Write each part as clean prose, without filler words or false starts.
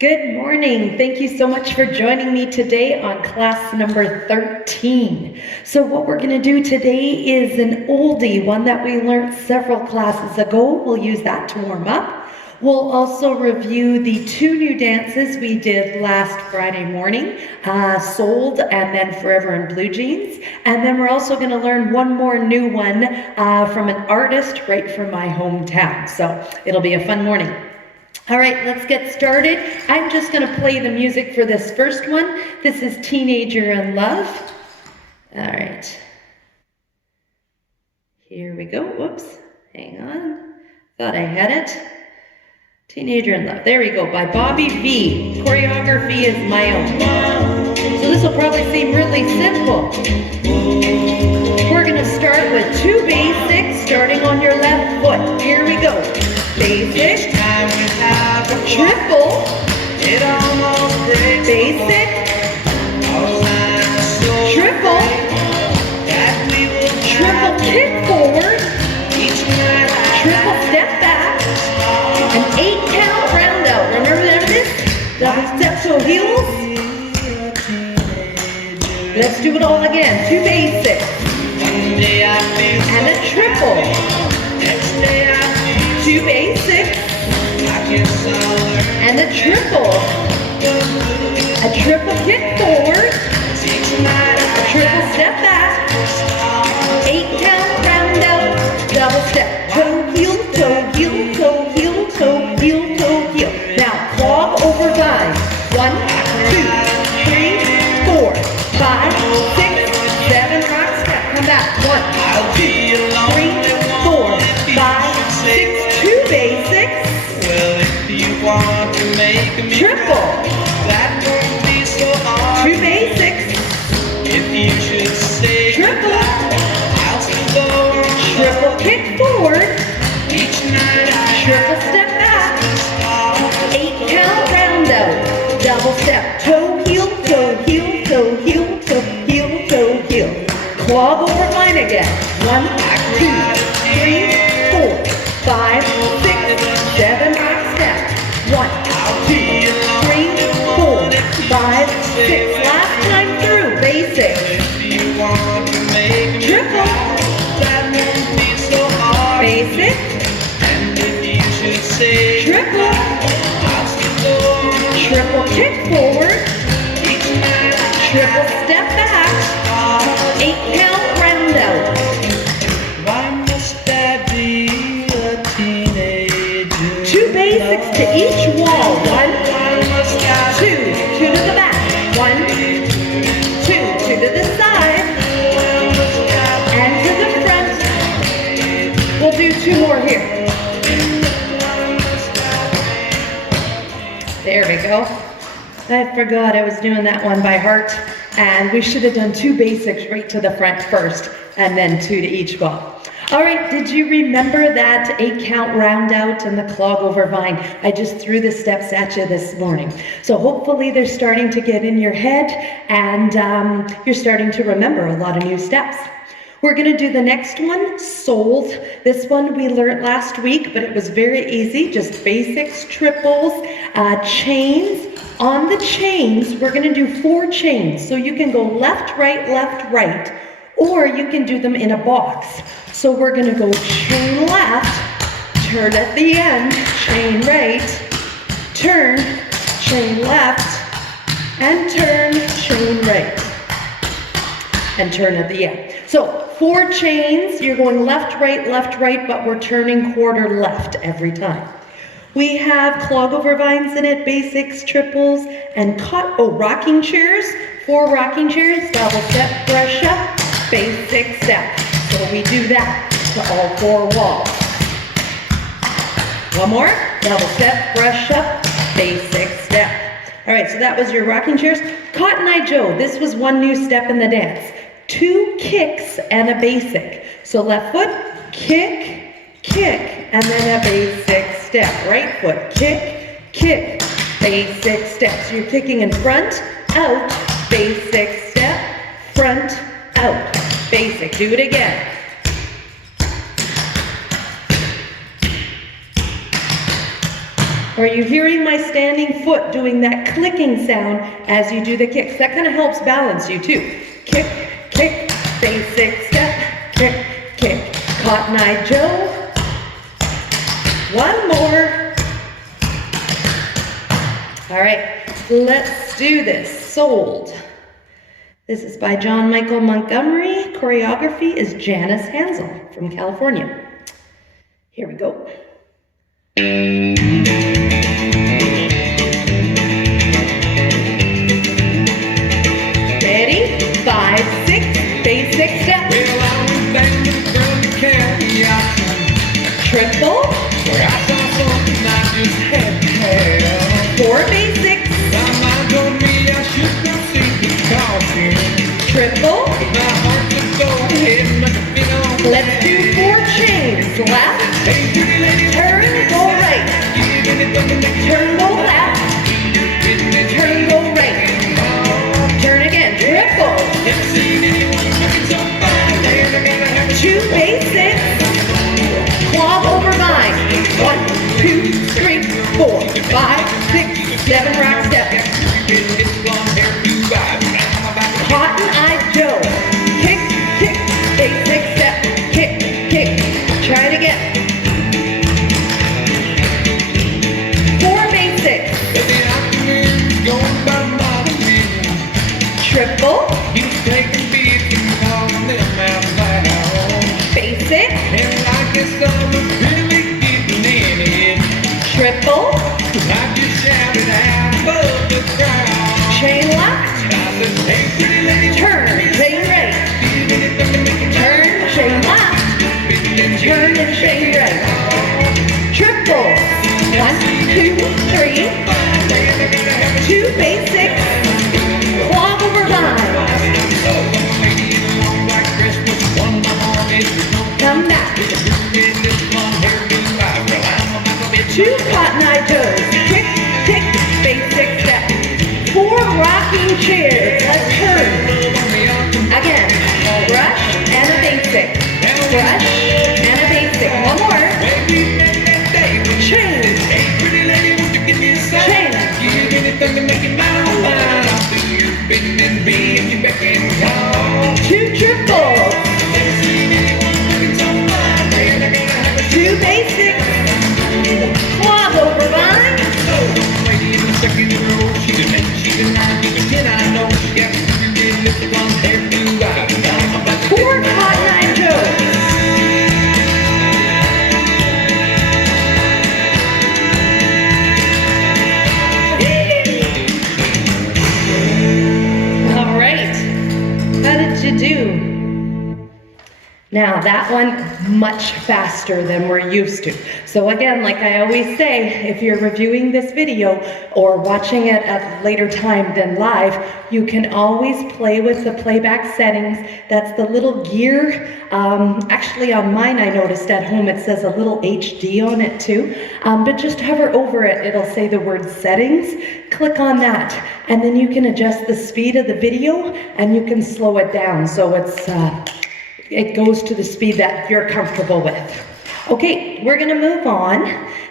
Good morning. Thank you so much for joining me today on class number 13. So what we're going to do today is an oldie, one that we learned several classes ago. We'll use that to warm up. We'll also review the two new dances we did last Friday morning, Sold and then Forever in Blue Jeans. And then we're also going to learn one more new one from an artist right from my hometown. So it'll be a fun morning. All right, let's get started. I'm just going to play the music for this first one. This is Teenager in Love. All right. Here we go. Whoops. Hang on. Thought I had it. Teenager in Love. There we go, by Bobby V. Choreography is my own. So this will probably seem really simple. We're going to start with two basics, starting on your left foot. Here we go. Basic, triple, basic, triple, triple kick forward, triple step back, an 8-count round out. Remember that this? Double step toe heels. Let's do it all again. Two basics, and a triple. Two basics, and a triple kick forward, a triple step back, 8-count round out, double step, toe heel, toe heel, toe heel, toe heel, toe heel. Now clog over guise. 1, 2, 3, 4, 5, 6, 7, rock step, come back. 1, 2, 3, 4, 5, 6, two basics, want to make me triple, that won't be so hard. Two basics, if you should say triple, I'll still go. Triple kick forward, each night triple step back, 8-count round out, double step, toe heel, toe heel, toe heel, toe heel, toe heel. Clog over line again. 1, 2, 3, 4, 5, 6, 7, rock step. 1, 2, 3, 4, 5, 6. Last time through, basic. Triple. Basic. Triple. Triple kick forward. Triple step back. 8-count round out. Why must I be a teenager? Two basics to each wall. 1, 2, 2 to the back. 1, 2, 2 to the side, and to the front. We'll do 2 more here. There we go. I forgot I was doing that one by heart, and we should have done 2 basics right to the front first, and then 2 to each wall. All right, did you remember that 8-count round out and the clog over vine? I just threw the steps at you this morning. So hopefully they're starting to get in your head, and you're starting to remember a lot of new steps. We're going to do the next one, Sold. This one we learned last week, but it was very easy, just basics, triples, chains. On the chains, we're going to do 4 chains. So you can go left, right, or you can do them in a box. So we're going to go chain left, turn at the end, chain right, turn, chain left, and turn, chain right, and turn at the end. So 4 chains, you're going left, right, but we're turning quarter left every time. We have clog over vines in it, basics, triples, and rocking chairs. 4 rocking chairs, double step, brush up, basic step. So we do that to all 4 walls. One more, double step, brush up, basic step. All right, so that was your rocking chairs. Cotton Eye Joe, this was one new step in the dance. 2 kicks and a basic. So left foot, kick, kick, and then a basic step. Right foot, kick, kick, basic step. So you're kicking in front, out, basic step, front, out, basic. Do it again. Are you hearing my standing foot doing that clicking sound as you do the kicks? That kind of helps balance you too. Kick, kick, basic step, kick, kick. Cotton Eye Joe. One more. All right, let's do this. Sold. This is by John Michael Montgomery. Choreography is Janice Hanzel from California. Here we go. Ready? 5, 6, basic step. Well, I went back to the girl to carry out. Triple. Where I saw something I just had to have. 4 basics. My mind told me I should proceed with caution. Triple. My heart just go ahead and make a big on. Let's do 4 chains. Left. Hey, pretty lady, Turn, go right. give anything to make Turn, go left. Turn, go right. Turn again. Triple. Never seen anyone looking so fine. And I gotta have a 2 basics. Clog over vine. 1, 2, 3, 4, 5, 6, 7 rock step. It's blonde hair, blue eyes. I'm about to Cotton Eye Joe. Kick, kick, basic step. Kick, kick. Try it again. 4 basics. But the afternoon's going by my opinion. Triple, He's taking beats and calling them out loud. basic, And I guess I was really getting in it. triple, I just shouted out above the crowd. chain left, I said, hey, pretty lady, turn, chain right, give anything to make it turn, chain left, turn and chain right. Triple, 1, 2, 3, 2 basics, clog over vine. Come back. 2 Cotton Eye Joes. Kick, kick, basic step. 4 rocking chairs. Let's turn. Again. Brush and a basic. Brush and a basic. One more. Chain. Chain. 2 triples. 2 basics. Clog over vine. 4 Cotton Eye Joes. All right. How did you do? Now that one, much faster than we're used to. So again, like I always say, if you're reviewing this video or watching it at a later time than live, you can always play with the playback settings. That's the little gear. Actually on mine, I noticed at home, it says a little HD on it too. But just hover over it, it'll say the word settings. Click on that, and then you can adjust the speed of the video and you can slow it down. So it goes to the speed that you're comfortable with. Okay, we're gonna move on.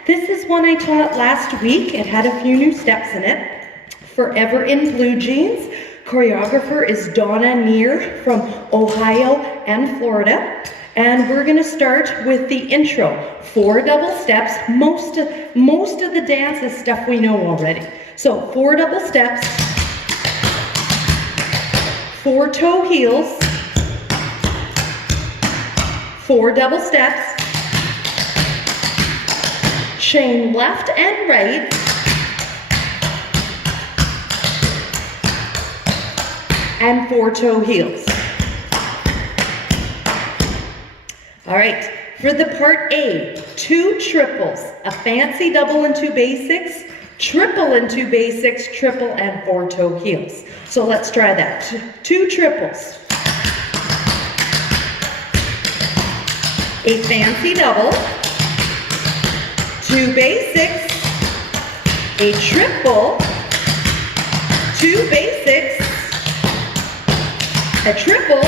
This is one I taught last week. It had a few new steps in it. Forever in Blue Jeans. Choreographer is Donna Neer from Ohio and Florida. And we're gonna start with the intro. 4 double steps. Most of the dance is stuff we know already. So 4 double steps, 4 toe heels, 4 double steps, chain left and right, and 4 toe heels. All right, for the part A, 2 triples, a fancy double and 2 basics, triple and 2 basics, triple and 4 toe heels. So let's try that. 2 triples. A fancy double, 2 basics, a triple, 2 basics, a triple,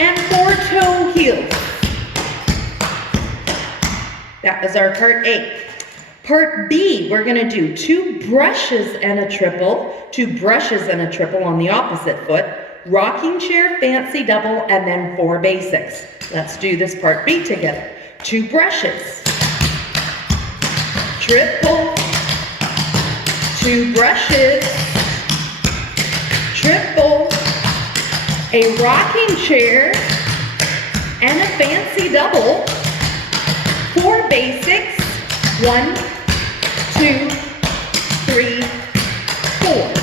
and 4 toe heels. That was our part A. Part B, we're gonna do 2 brushes and a triple, 2 brushes and a triple on the opposite foot, rocking chair, fancy double, and then 4 basics. Let's do this part B together. 2 brushes, triple, 2 brushes, triple, a rocking chair, and a fancy double, 4 basics, 1, 2, 3, 4.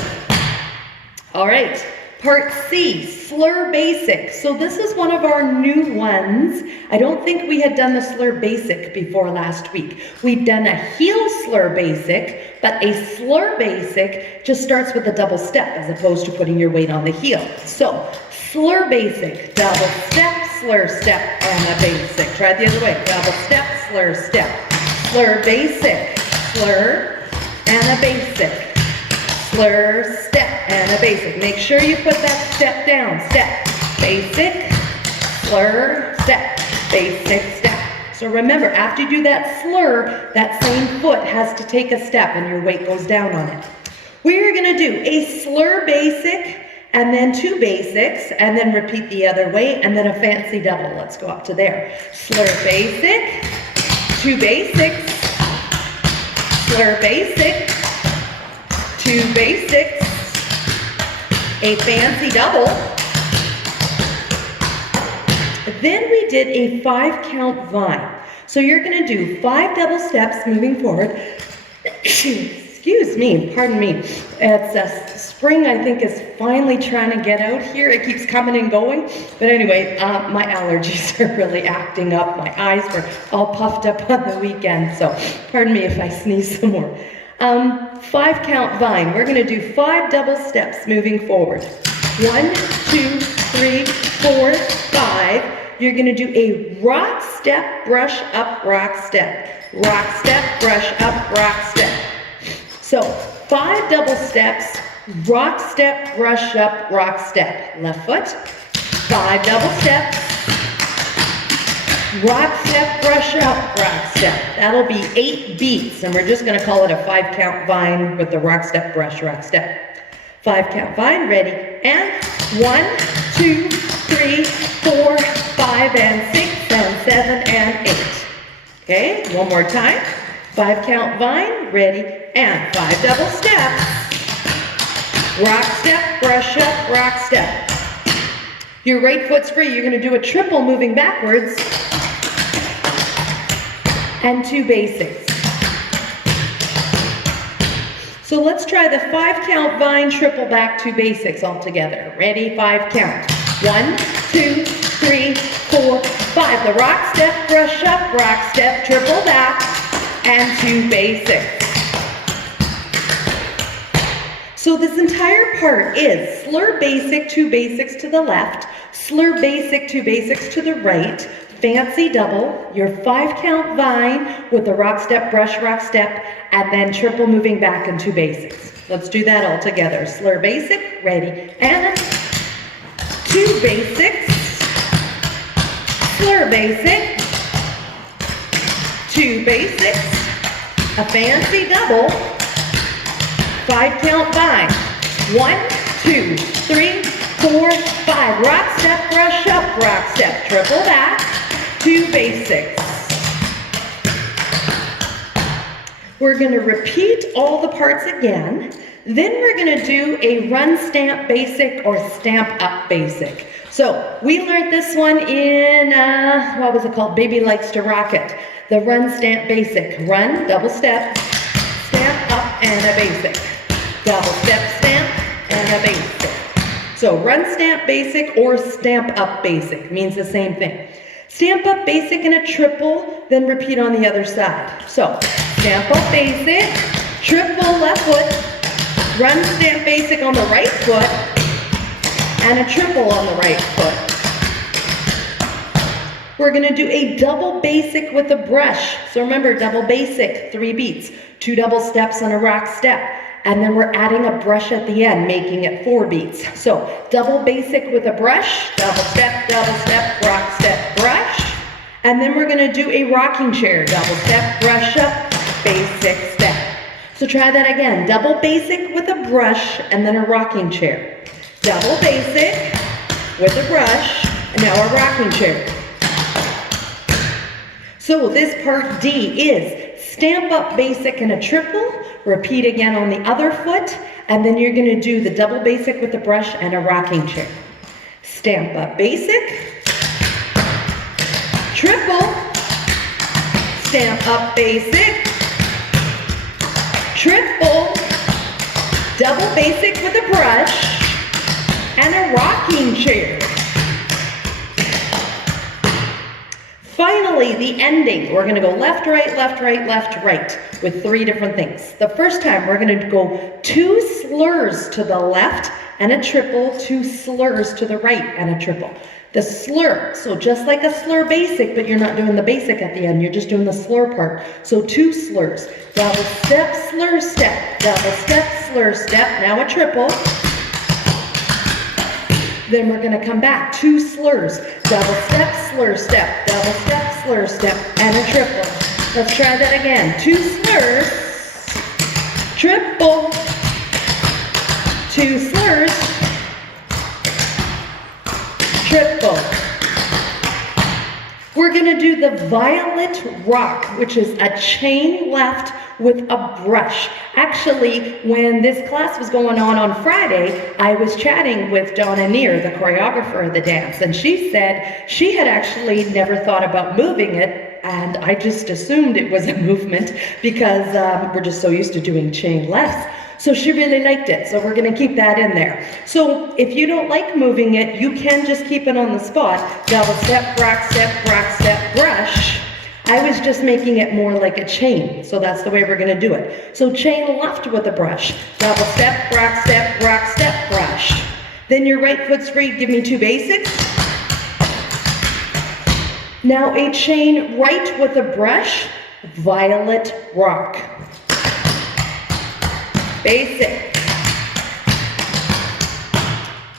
All right, part C, slur basic. So this is one of our new ones. I don't think we had done the slur basic before last week. We've done a heel slur basic, but a slur basic just starts with a double step as opposed to putting your weight on the heel. So slur basic, double step, slur step, and a basic. Try it the other way, double step, slur step. Slur basic, slur, and a basic. Slur, step, and a basic. Make sure you put that step down. Step, basic, slur, step, basic, step. So remember, after you do that slur, that same foot has to take a step and your weight goes down on it. We're gonna do a slur basic, and then 2 basics, and then repeat the other way, and then a fancy double. Let's go up to there. Slur basic, 2 basics, slur basic, 2 basics, a fancy double. Then we did a 5 count vine. So you're gonna do 5 double steps moving forward. Excuse me, pardon me. It's spring, I think, is finally trying to get out here. It keeps coming and going. But anyway, my allergies are really acting up. My eyes were all puffed up on the weekend. So pardon me if I sneeze some more. 5 count vine. We're gonna do 5 double steps moving forward. 1, 2, 3, 4, 5. You're gonna do a rock step, brush up, rock step. Rock step, brush up, rock step. So 5 double steps, rock step, brush up, rock step. Left foot, 5 double steps, rock step, brush up, rock step. That'll be 8 beats, and we're just gonna call it a 5 count vine with the rock step, brush, rock step. 5 count vine, ready, and 1, 2, 3, 4, 5, and 6, and 7, and 8. Okay, one more time. 5 count vine, ready, and 5 double steps. Rock step, brush up, rock step. Your right foot's free. You're gonna do a triple moving backwards. And 2 basics. So let's try the 5 count vine, triple back, 2 basics all together. Ready, 5 count. 1, 2, 3, 4, 5. The rock step, brush up, rock step, triple back, and 2 basics. So this entire part is slur basic, 2 basics to the left, slur basic, 2 basics to the right, fancy double, your 5 count vine with the rock step, brush, rock step, and then triple moving back and 2 basics. Let's do that all together. Slur basic, ready, and 2 basics, slur basic, 2 basics, a fancy double, 5 count vine, 1, 2, 3, 4, 5, rock step, brush up, rock step, triple back, 2 basics. We're gonna repeat all the parts again, then we're gonna do a run stamp basic or stamp up basic. So we learned this one in, what was it called? Baby Likes to Rock It. The run stamp basic, run, double step, stamp up and a basic. Double step, stamp, and a basic. So run stamp basic or stamp up basic means the same thing. Stamp up basic in a triple, then repeat on the other side. So stamp up basic, triple left foot, run stamp basic on the right foot, and a triple on the right foot. We're gonna do a double basic with a brush. So remember, double basic, 3 beats, 2 double steps and a rock step. And then we're adding a brush at the end, making it 4 beats. So double basic with a brush, double step, rock step, brush. And then we're gonna do a rocking chair, double step, brush up, basic step. So try that again. Double basic with a brush and then a rocking chair. Double basic with a brush and now a rocking chair. So this part D is stamp up basic and a triple, repeat again on the other foot, and then you're gonna do the double basic with a brush and a rocking chair. Stamp up basic, triple, stamp up basic, triple, double basic with a brush, and a rocking chair. Finally, the ending. We're gonna go left, right, left, right, left, right with 3 different things. The first time we're gonna go 2 slurs to the left and a triple, 2 slurs to the right and a triple. The slur, so just like a slur basic, but you're not doing the basic at the end, you're just doing the slur part. So 2 slurs, double step, slur step, double step, slur step, now a triple. Then we're gonna come back, 2 slurs, double step, slur step, double step, slur step, and a triple. Let's try that again, 2 slurs, triple, 2 slurs, triple. We're gonna do the violet rock, which is a chain left with a brush. Actually, when this class was going on Friday, I was chatting with Donna, Neer, the choreographer of the dance, and she said she had actually never thought about moving it, and I just assumed it was a movement because we're just so used to doing chain lefts. So she really liked it, so we're gonna keep that in there. So if you don't like moving it, you can just keep it on the spot. Double step, brush. I was just making it more like a chain, so that's the way we're gonna do it. So chain left with a brush. Double step, brush. Then your right foot's free, give me 2 basics. Now a chain right with a brush, violet rock. Basic.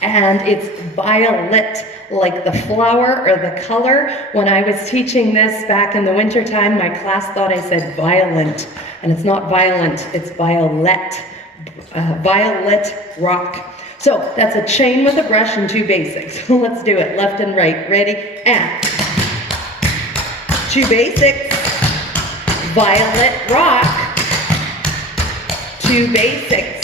And it's violet, like the flower or the color. When I was teaching this back in the winter time, my class thought I said violent, and it's not violent, it's violet. Violet rock. So that's a chain with a brush and 2 basics. Let's do it, left and right. Ready? And 2 basics, violet rock, 2 basics.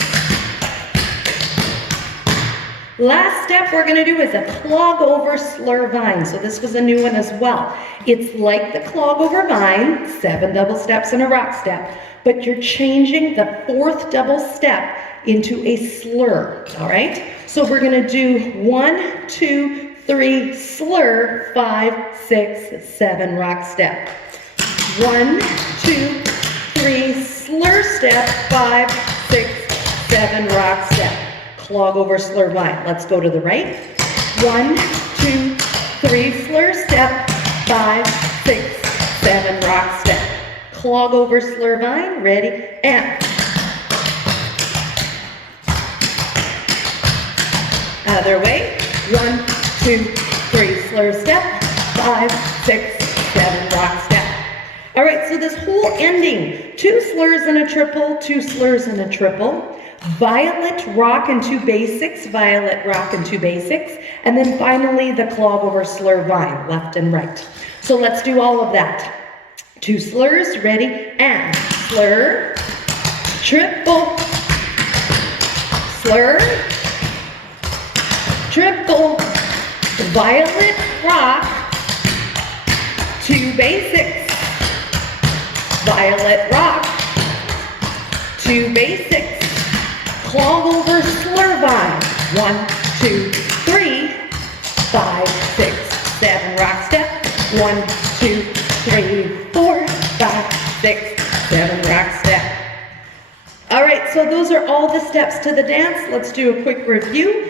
Last step we're gonna do is a clog over slur vine. So this was a new one as well. It's like the clog over vine, 7 double steps and a rock step, but you're changing the 4th double step into a slur, all right? So we're gonna do 1, 2, 3, slur, 5, 6, 7, rock step. 1, 2, 3, slur step, 5, 6, 7, rock step. Clog over slur vine. Let's go to the right. 1, 2, 3, slur step, 5, 6, 7, rock step. Clog over slur vine, ready, and. Other way. 1, 2, 3, slur step, 5, 6, 7, rock step. All right, so this whole ending, 2 slurs and a triple, 2 slurs and a triple. Violet rock and 2 basics, violet rock and 2 basics, and then finally the clog over slur vine, left and right. So let's do all of that. 2 slurs, ready, and slur, triple, slur, triple, violet rock, 2 basics, violet rock, 2 basics, clog over slur vine. 1, 2, 3, 5, 6, 7, rock step. 1, 2, 3, 4, 5, 6, 7, rock step. All right, so those are all the steps to the dance. Let's do a quick review.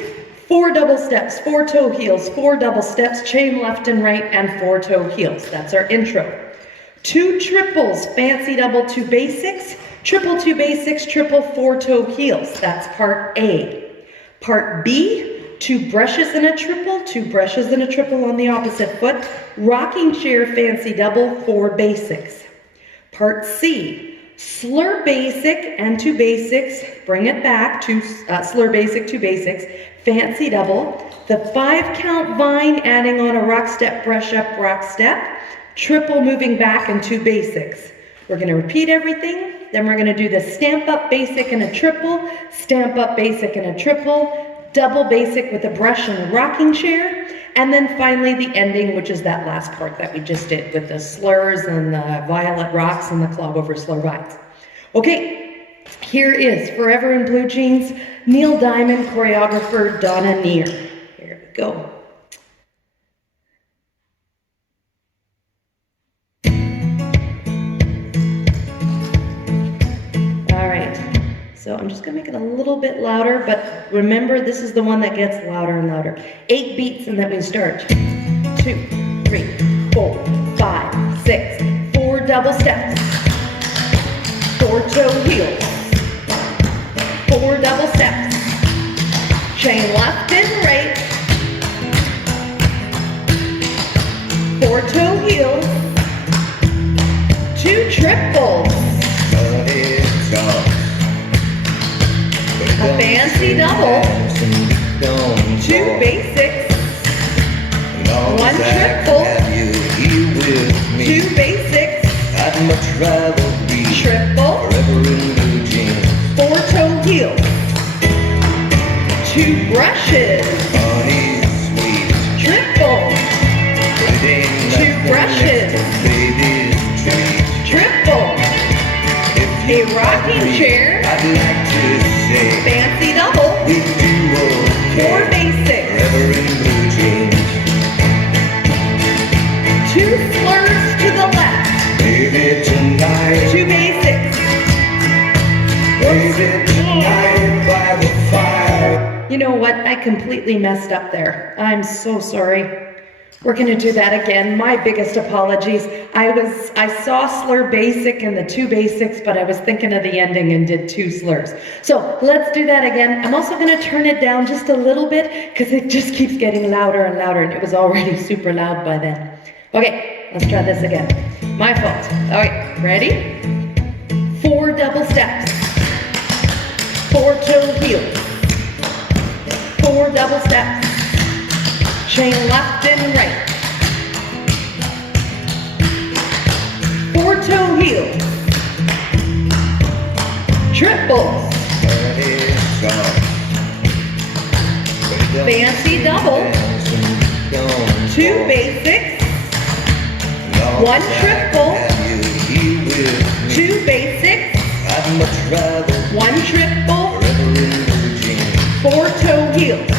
4 double steps, 4 toe heels, 4 double steps, chain left and right, and 4 toe heels. That's our intro. 2 triples, fancy double 2 basics, triple 2 basics, triple 4 toe heels. That's part A. Part B, 2 brushes and a triple, 2 brushes and a triple on the opposite foot, rocking chair, fancy double, 4 basics. Part C, slur basic and two basics, bring it back to slur basic, two basics, fancy double, the 5-count vine adding on a rock step, brush up, rock step, triple moving back and two basics. We're gonna repeat everything, then we're gonna do the stamp up basic and a triple, stamp up basic and a triple, double basic with a brush and a rocking chair, and then finally the ending, which is that last part that we just did with the slurs and the violet rocks and the clog over slur vines. Okay, here is Forever in Blue Jeans, Neil Diamond, choreographer Donna Neer. Here we go. All right, so I'm just gonna make it a little bit louder, but remember this is the one that gets louder and louder. 8 beats and then we start. 2, 3, 4, 5, 6, 4 double steps, 4 toe heels, 4 double steps, chain left and right, 4 toe heels, 2 triples, a fancy double, 2 basics, 1 triple, 2 basics, triple, 4 toe heels, 2 brushes, triple, 2 brushes, triple, a rocking chair, fancy double, 4 basics, 2 slurs to the left, 2 basics, you know what, I completely messed up there. I'm so sorry. We're gonna do that again. My biggest apologies. I saw slur basic and the 2 basics, but I was thinking of the ending and did 2 slurs. So let's do that again. I'm also gonna turn it down just a little bit because it just keeps getting louder and louder, and it was already super loud by then. Okay, let's try this again. My fault. Okay, ready? 4 double steps, 4 toe heels, 4 double steps, chain left and right, 4 toe heels, triples, fancy double, 2 basics, 1 triple, 2 basics, 1 triple, 4 toe heels,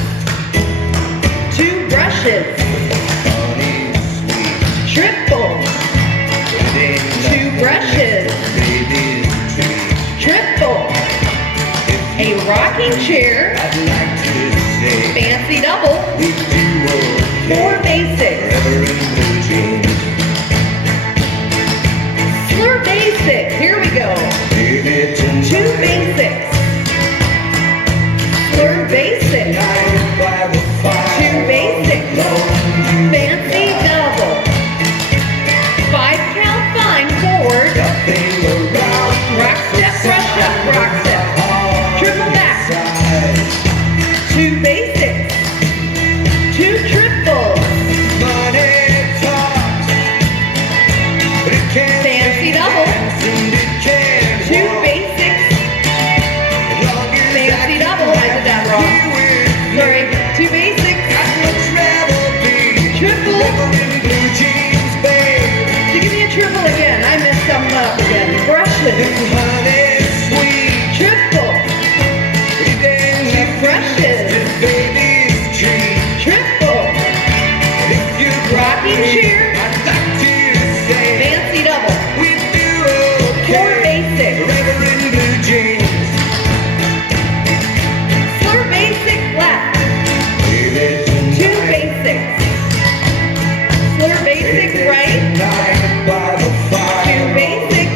2 brushes, triple, 2 brushes, triple, a rocking chair, fancy double, 4 basics, slur basic, here we go, 2 basics, slur basic, 2 basics, fancy double, 5-count vine forward, rock step, brush up, rock step, triple back, 2 basics, 2 triples, fancy double, 2 basics, fancy double, I did that wrong, sorry, 2 basics, triple, so give me a triple again, I messed something up again, brushes, triple, 2 brushes, triple, rocking chair, fancy double, 4 basics, slur basic left, 2 basics, slur basic right, 2 basics,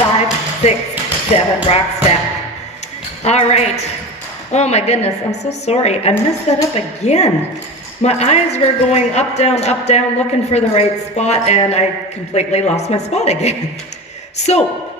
5, 6, 7, rock step. All right. Oh my goodness, I'm so sorry. I messed that up again. My eyes were going up, down, looking for the right spot, and I completely lost my spot again. So,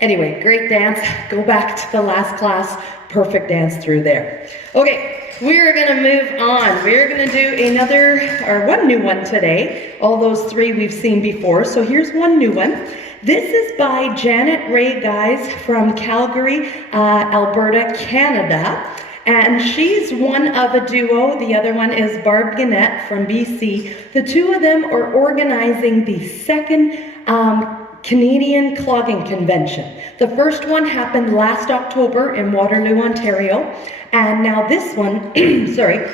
anyway, great dance. Go back to the last class. Perfect dance through there. Okay, we're gonna move on. We're gonna do one new one today. All those three we've seen before, so here's one new one. This is by Janet Ray Guise from Calgary, Alberta, Canada. And she's one of a duo. The other one is Barb Gannett from BC. The two of them are organizing the second Canadian Clogging Convention. The first one happened last October in Waterloo, Ontario. And now this one, sorry,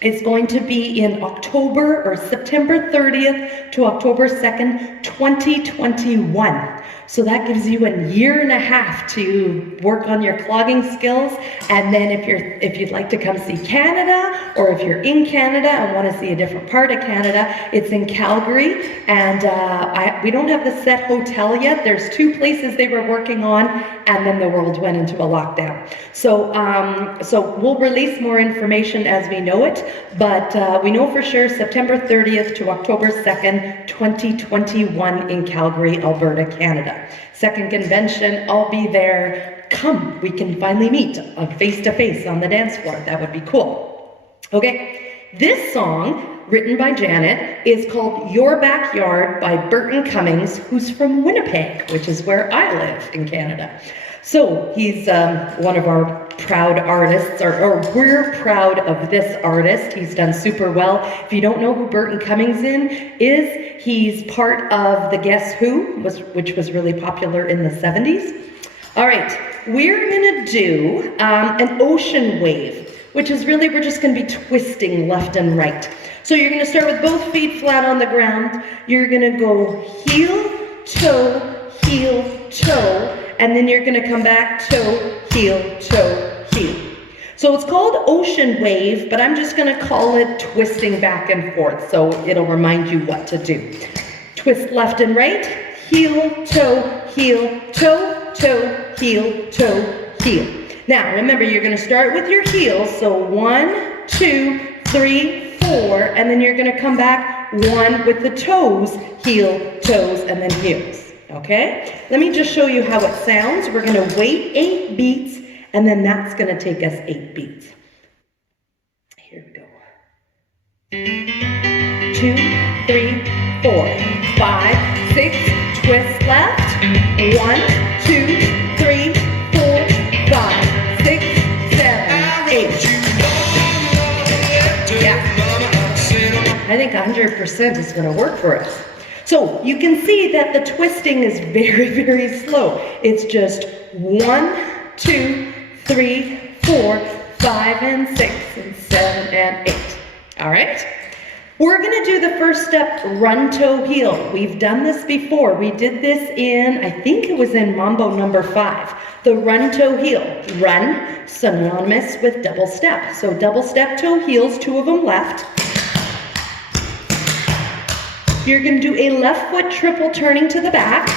is going to be in October or September 30th to October 2nd, 2021. So that gives you a year and a half to work on your clogging skills. And then if you'd like to come see Canada, or if you're in Canada and want to see a different part of Canada, it's in Calgary. And we don't have the set hotel yet. There's two places they were working on, and then the world went into a lockdown. So we'll release more information as we know it, but we know for sure September 30th to October 2nd, 2021 in Calgary, Alberta, Canada. Second convention, I'll be there. Come, we can finally meet face-to-face on the dance floor. That would be cool. Okay, this song, written by Janet, is called Your Backyard by Burton Cummings, who's from Winnipeg, which is where I live in Canada. So he's one of our proud artists, or we're proud of this artist. He's done super well. If you don't know who Burton Cummings is, he's part of the Guess Who, which was really popular in the 70s. All right, we're gonna do an ocean wave, which is really, we're just gonna be twisting left and right. So you're gonna start with both feet flat on the ground. You're gonna go heel, toe, and then you're gonna come back, toe, heel, heel. So it's called ocean wave, but I'm just gonna call it twisting back and forth, so it'll remind you what to do. Twist left and right, heel, toe, heel, heel. Now, remember, you're gonna start with your heels, so 1, 2, 3, 4, and then you're gonna come back 1 with the toes, heel, toes, and then heels. Okay, let me just show you how it sounds. We're going to wait 8 beats, and then that's going to take us 8 beats. Here we go. 2, 3, 4, 5, 6, twist left. 1, 2, 3, 4, 5, 6, 7, 8. Yeah, I think 100% is going to work for us. So you can see that the twisting is very, very slow. It's just 1, 2, 3, 4, 5, and 6, and 7, and 8. All right? We're gonna do the first step, run, toe, heel. We've done this before. We did this in, I think it was in Mambo number 5. The run, toe, heel. Run, synonymous with double step. So double step, toe, heels, 2 of them left. You're going to do a left foot triple turning to the back.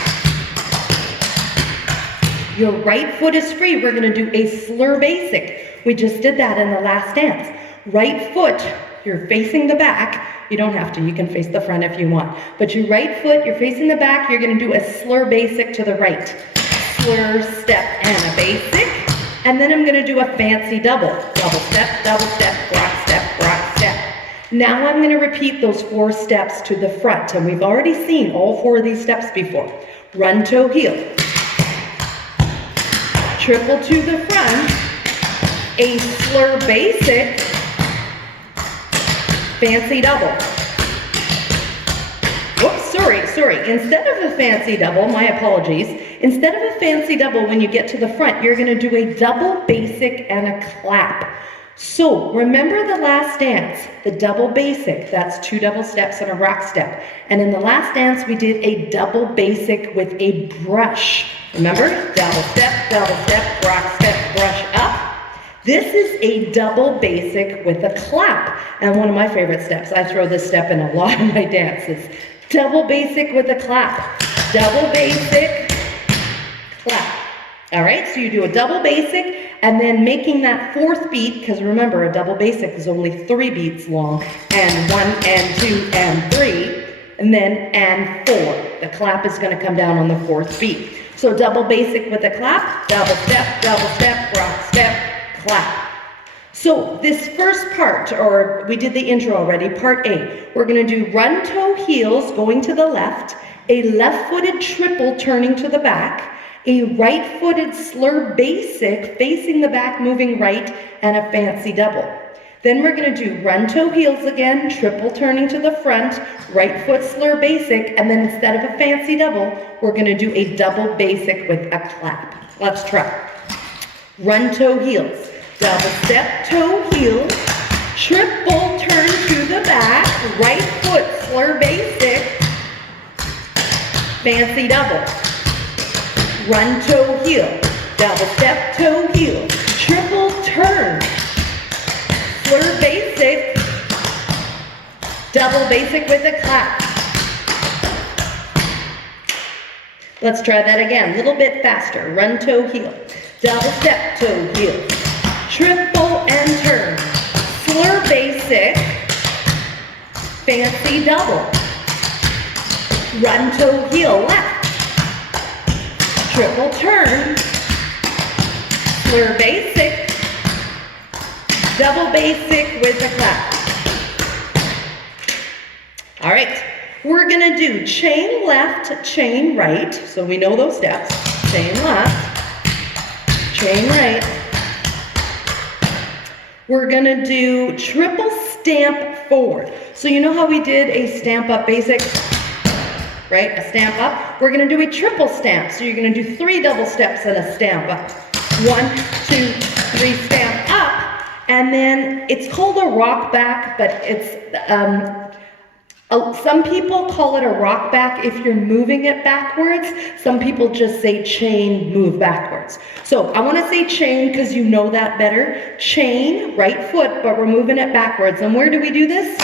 Your right foot is free. We're going to do a slur basic. We just did that in the last dance. Right foot, you're facing the back. You don't have to. You can face the front if you want. But your right foot, you're facing the back. You're going to do a slur basic to the right. Slur, step, and a basic. And then I'm going to do a fancy double. Double step, rock step, rock step. Now I'm going to repeat those 4 steps to the front, and we've already seen all 4 of these steps before. Run, toe, heel. Triple to the front. A slur basic. Fancy double. Whoops, sorry. Instead of a fancy double, my apologies. Instead of a fancy double, when you get to the front, you're going to do a double basic and a clap. So remember the last dance, the double basic, that's 2 double steps and a rock step. And in the last dance, we did a double basic with a brush. Remember? Double step, rock step, brush up. This is a double basic with a clap. And one of my favorite steps, I throw this step in a lot of my dances. Double basic with a clap. Double basic, All right, so you do a double basic, and then making that fourth beat, because remember, a double basic is only 3 beats long, and 1 and 2 and 3, and then and 4. The clap is going to come down on the fourth beat. So double basic with a clap, double step, rock, step, clap. So this first part, or we did the intro already, part A, we're going to do run toe heels going to the left, a left-footed triple turning to the back, a right-footed slur basic facing the back moving right, and a fancy double. Then we're going to do run toe heels again, triple turning to the front, right foot slur basic, and then instead of a fancy double, we're going to do a double basic with a clap. Let's try. Run toe heels, double step toe heels, triple turn to the back, right foot slur basic, fancy double. Run toe heel, double step toe heel, triple turn, slur basic, double basic with a clap. Let's try that again, a little bit faster. Run toe heel, double step toe heel, triple and turn, slur basic, fancy double. Run toe heel left, triple turn, slur basic, double basic with a clap. All right, we're gonna do chain left, chain right. So we know those steps. Chain left, chain right. We're gonna do triple stamp forward. So you know how we did a stamp up basic? Right, a stamp up. We're gonna do a triple stamp. So you're gonna do 3 double steps and a stamp up. 1, 2, 3, stamp up. And then it's called a rock back, but it's, some people call it a rock back if you're moving it backwards. Some people just say chain, move backwards. So I wanna say chain because you know that better. Chain, right foot, but we're moving it backwards. And where do we do this?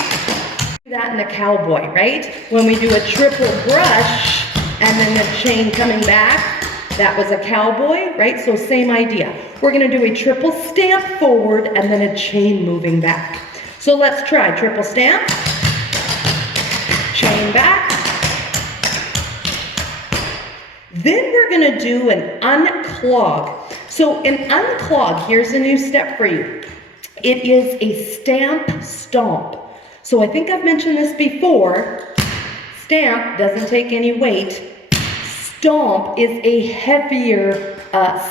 That in a cowboy, right? When we do a triple brush and then the chain coming back, that was a cowboy, right? So same idea. We're gonna do a triple stamp forward and then a chain moving back. So let's try triple stamp, chain back. Then we're gonna do an unclog. So an unclog, here's a new step for you. It is a stamp stomp. So I think I've mentioned this before. Stamp doesn't take any weight. Stomp is a heavier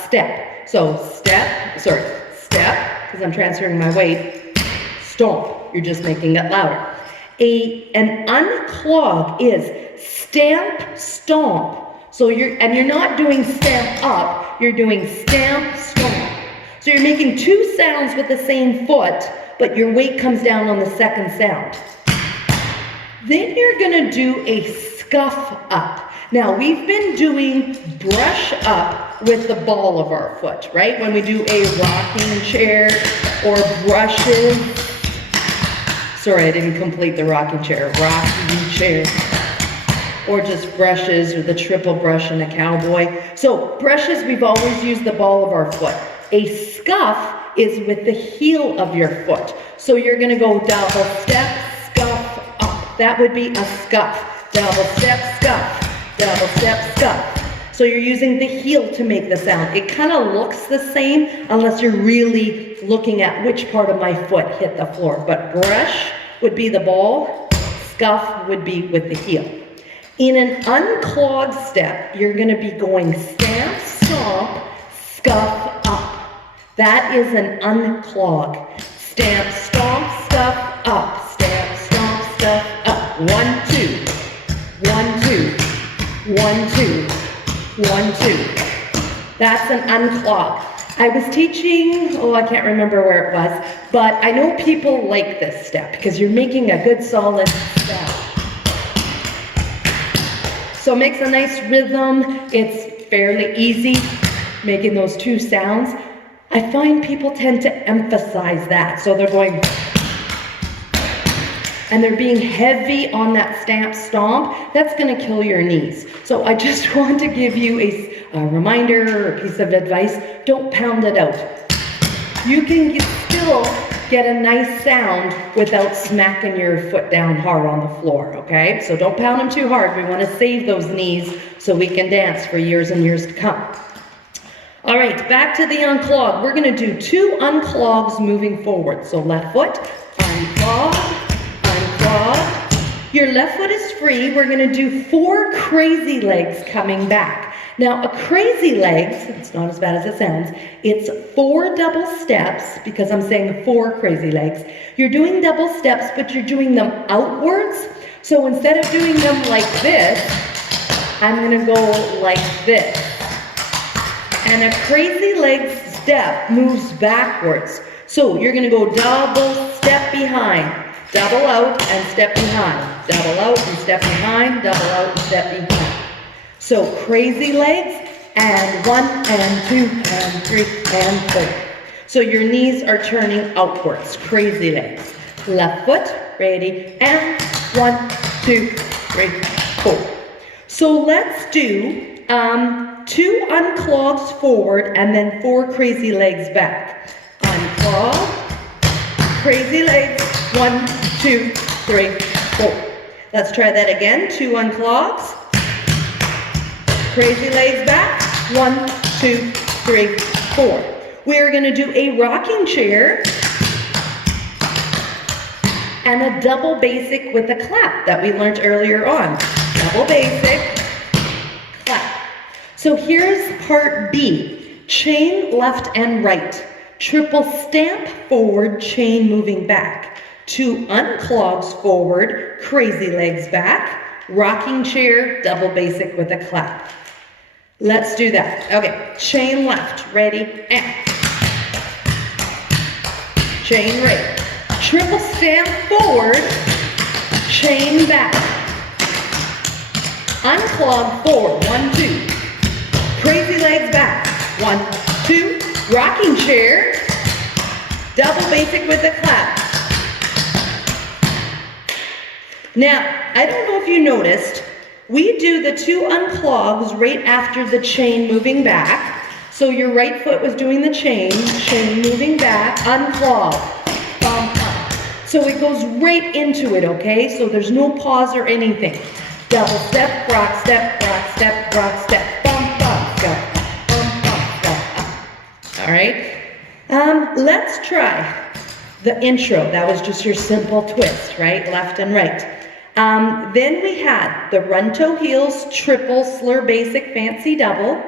step. So step, because I'm transferring my weight. Stomp, you're just making it louder. An unclog is stamp, stomp. So you're not doing stamp up, you're doing stamp, stomp. So you're making 2 sounds with the same foot, but your weight comes down on the second sound. Then you're gonna do a scuff up. Now we've been doing brush up with the ball of our foot, right? When we do a rocking chair or brushes. Sorry, I didn't complete the rocking chair. Rocking chair. Or just brushes or the triple brush in a cowboy. So brushes, we've always used the ball of our foot. A scuff is with the heel of your foot. So you're gonna go double step, scuff up. That would be a scuff. Double step, scuff. Double step, scuff. So you're using the heel to make the sound. It kind of looks the same unless you're really looking at which part of my foot hit the floor. But brush would be the ball, scuff would be with the heel. In an unclogged step, you're gonna be going stamp, stomp, scuff up. That is an unclog. Stamp, stomp, stuff up. Stamp, stomp, stuff up. 1, 2. 1, 2. 1, 2. 1, 2. That's an unclog. I was teaching, I can't remember where it was, but I know people like this step because you're making a good solid step. So it makes a nice rhythm. It's fairly easy making those 2 sounds. I find people tend to emphasize that. So they're going, and they're being heavy on that stamp stomp. That's gonna kill your knees. So I just want to give you a reminder or a piece of advice, don't pound it out. You can still get a nice sound without smacking your foot down hard on the floor, okay? So don't pound them too hard. We want to save those knees so we can dance for years and years to come. All right, back to the unclog. We're going to do 2 unclogs moving forward. So left foot, unclog, unclog. Your left foot is free. We're going to do 4 crazy legs coming back. Now, a crazy legs, it's not as bad as it sounds, it's 4 double steps, because I'm saying 4 crazy legs. You're doing double steps, but you're doing them outwards. So instead of doing them like this, I'm gonna go like this. And a crazy legs step moves backwards. So you're gonna go double step behind, double out and step behind, double out and step behind, double out and step behind. So crazy legs, and 1 and 2 and 3 and 4. So your knees are turning outwards, crazy legs. Left foot, ready, and 1, 2, 3, 4. So let's do 2 unclogs forward and then 4 crazy legs back. Unclog, crazy legs, 1, 2, 3, 4. Let's try that again, 2 unclogs. Crazy legs back, 1, 2, 3, 4. We are going to do a rocking chair and a double basic with a clap that we learned earlier on. Double basic, clap. So here's part B, chain left and right. Triple stamp forward, chain moving back. 2 unclogs forward, crazy legs back. Rocking chair, double basic with a clap. Let's do that. Okay, chain left, ready, and chain right. Triple stamp forward, chain back. Unclog forward, 1, 2. Crazy legs back, 1, 2. Rocking chair, double basic with a clap. Now, I don't know if you noticed, we do the 2 unclogs right after the chain moving back. So your right foot was doing the chain moving back, unclog, bump, bump. So it goes right into it, okay? So there's no pause or anything. Double step, rock step, rock step, rock step, bump, bump, go, bump, bump, go, up. All right? Let's try the intro. That was just your simple twist, right? Left and right. Then we had the run toe heels, triple, slur basic, fancy double.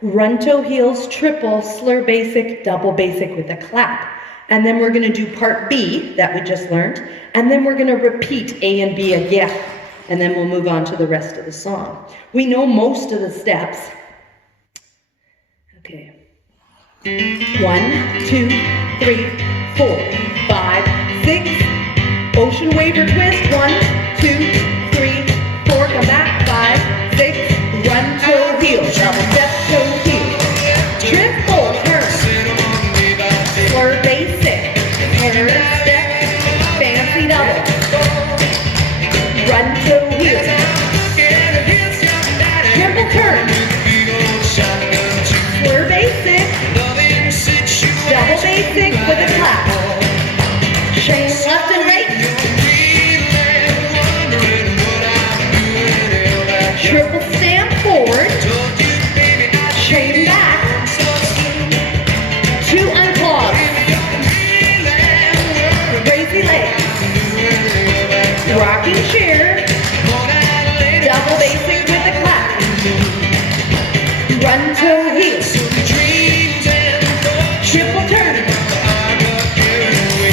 Run toe heels, triple, slur basic, double basic with a clap. And then we're gonna do part B that we just learned. And then we're gonna repeat A and B again. And then we'll move on to the rest of the song. We know most of the steps. Okay. 1, 2, 3, 4, 5, 6. Ocean wave or twist. 1, 2, 3, 4. Come back. 5, 6. Run toe heel. Double step toe heel. Triple turn. Slur basic. Turn step. Fancy double. Run toe heel. Triple turn. Slur basic. Double basic with a clap. Chain left and right. Triple stamp forward. Chain back. 2 unclogs. Crazy legs. Rocking chair. Double basic with a clap. Run toe heel. Triple turn.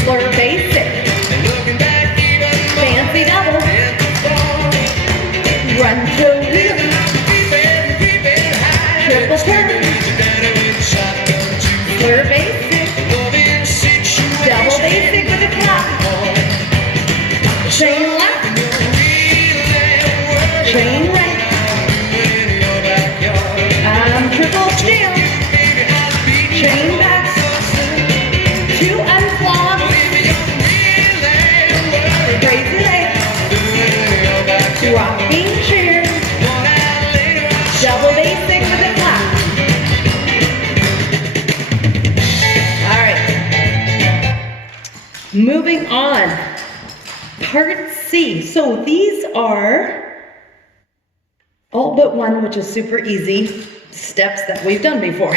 Slur basic. Fancy double. Run toe heel. Triple turn. Slur basic. Double basic with a clap. Chain left. Chain right. Triple stamp. Chain back. 2 unclogs. Crazy legs. Rocking chair. Double basic with a clap. moving on. Part C. So these are all but one, which is super easy, steps that we've done before.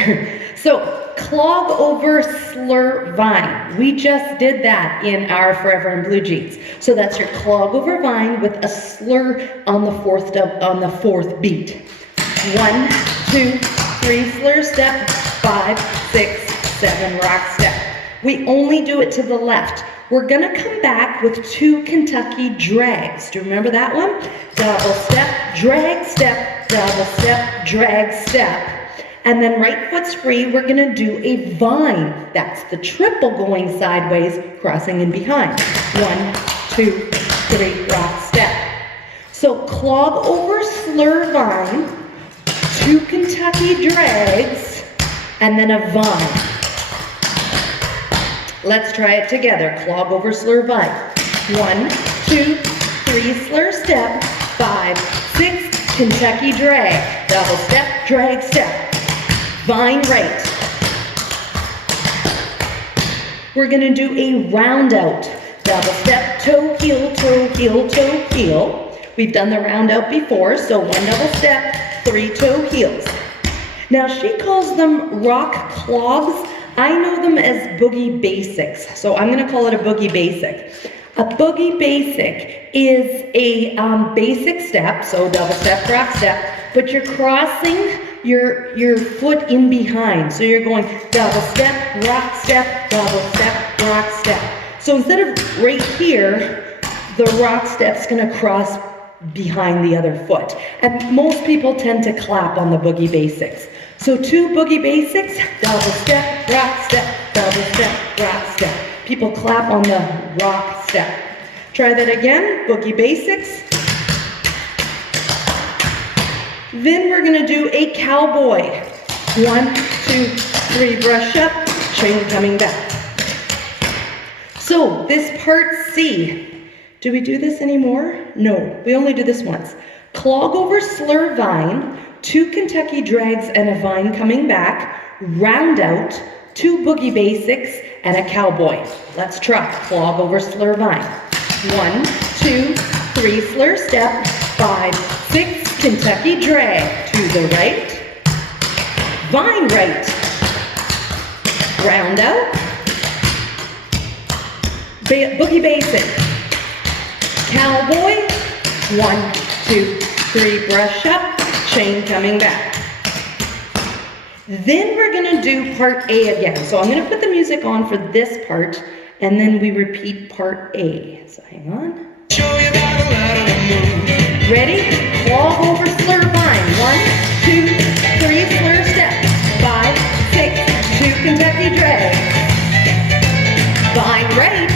So clog over slur vine. We just did that in our Forever in Blue Jeans. So that's your clog over vine with a slur on the fourth beat. 1, 2, 3 slur step, 5, 6, 7 rock step. We only do it to the left. We're gonna come back with 2 Kentucky drags. Do you remember that one? Double step, drag step, double step, drag step. And then right foot's free, we're gonna do a vine. That's the triple going sideways, crossing in behind. 1, 2, 3, rock step. So clog over slur vine, 2 Kentucky drags, and then a vine. Let's try it together. Clog over slur vine. 1, 2, 3 slur step, 5, 6 Kentucky drag, double step, drag step, vine right. We're gonna do a round out. Double step, toe, heel, toe, heel, toe, heel. We've done the round out before, so 1 double step, 3 toe heels. Now she calls them rock clogs. I know them as boogie basics, so I'm gonna call it a boogie basic. A boogie basic is a basic step, so double step, rock step, but you're crossing your foot in behind. So you're going double step, rock step, double step, rock step. So instead of right here, the rock step's gonna cross behind the other foot. And most people tend to clap on the boogie basics. So 2 boogie basics, double step, rock step, double step, rock step. People clap on the rock step. Try that again, boogie basics. Then we're gonna do a cowboy. 1, 2, 3, brush up, chain coming back. So this part C, do we do this anymore? No, we only do this once. Clog over slur vine, 2 Kentucky drags and a vine coming back, round out, 2 boogie basics, and a cowboy. Let's try clog over slur vine. 1, 2, 3 slur step, 5, 6 Kentucky drag to the right, vine right, round out, boogie basic, cowboy, 1, 2, 3 brush up, chain coming back. Then we're gonna do part A again. So I'm gonna put the music on for this part, and then we repeat part A. So hang on. Ready? Clog over slur vine. 1, 2, 3 slur step. 5, 6, 2 Kentucky drag. Vine right.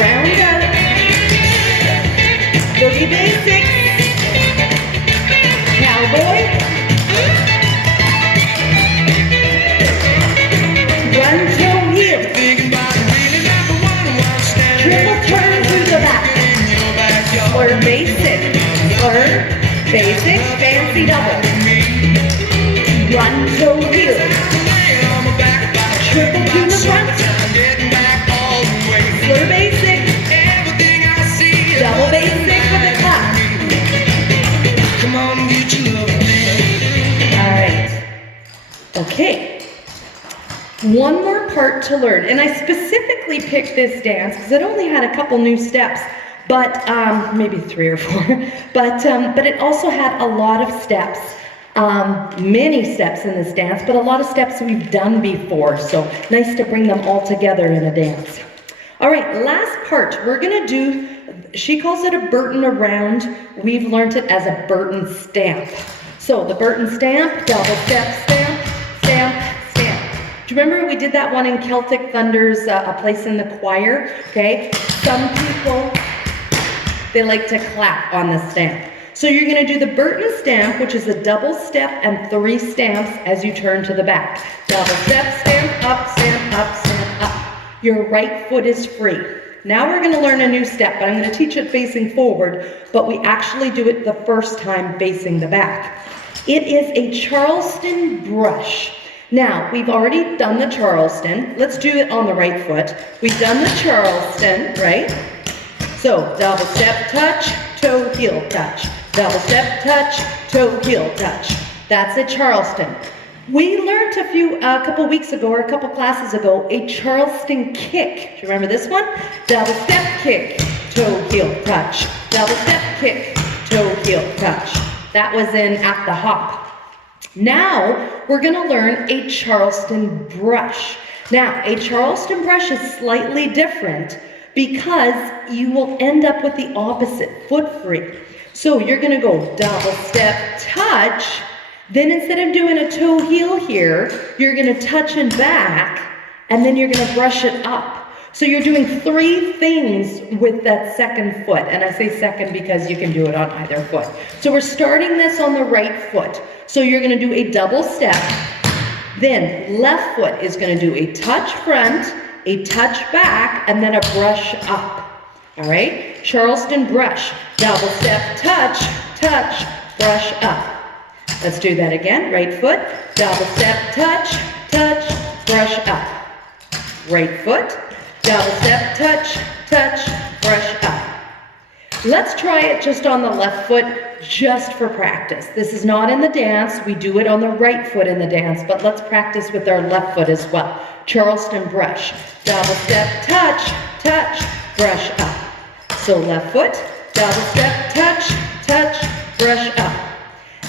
Round up. Boogie basic. Cowboy. Run toe heel. Triple turn to the back. Slur basic. Slur basic. Fancy double. Run toe heel. Triple to the front. Slur basic. Double basic with a clap. Come on, get your love. All right. Okay. One more part to learn, and I specifically picked this dance because it only had a couple new steps, but maybe 3 or 4. But it also had a lot of steps, many steps in this dance, but a lot of steps we've done before. So nice to bring them all together in a dance. All right, last part. We're gonna do. She calls it a Burton around. We've learned it as a Burton stamp. So the Burton stamp, double step, stamp, stamp, stamp. Do you remember we did that one in Celtic Thunder's A Place in the Choir? Okay, some people, they like to clap on the stamp. So you're gonna do the Burton stamp, which is a double step and 3 stamps as you turn to the back. Double step, stamp, up, stamp, up, stamp, up. Your right foot is free. Now we're gonna learn a new step, but I'm gonna teach it facing forward, but we actually do it the first time facing the back. It is a Charleston brush. Now, we've already done the Charleston. Let's do it on the right foot. We've done the Charleston, right? So, double step, touch, toe, heel, touch. Double step, touch, toe, heel, touch. That's a Charleston. We learned a couple weeks ago, or a couple classes ago, a Charleston kick. Do you remember this one? Double step, kick, toe, heel, touch. Double step, kick, toe, heel, touch. That was in at the hop. Now, we're gonna learn a Charleston brush. Now, a Charleston brush is slightly different because you will end up with the opposite foot free. So you're gonna go double step, touch, then instead of doing a toe heel here, you're gonna touch and back, and then you're gonna brush it up. So you're doing 3 things with that second foot, and I say second because you can do it on either foot. So we're starting this on the right foot. So you're gonna do a double step, then left foot is gonna do a touch front, a touch back, and then a brush up. All right, Charleston brush, double step, touch, touch, brush up. Let's do that again, right foot, double step, touch, touch, brush up. Right foot, double step, touch, touch, brush up. Let's try it just on the left foot, just for practice. This is not in the dance, we do it on the right foot in the dance, but let's practice with our left foot as well. Charleston brush, double step, touch, touch, brush up. So left foot, double step, touch, touch, brush up.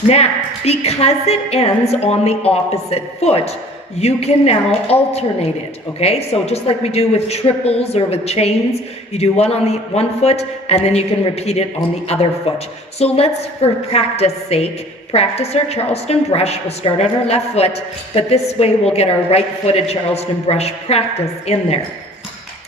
Now, because it ends on the opposite foot, you can now alternate it, okay? So just like we do with triples or with chains, you do one on the one foot and then you can repeat it on the other foot. So let's, for practice sake, practice our Charleston brush. We'll start on our left foot, but this way we'll get our right-footed Charleston brush practice in there.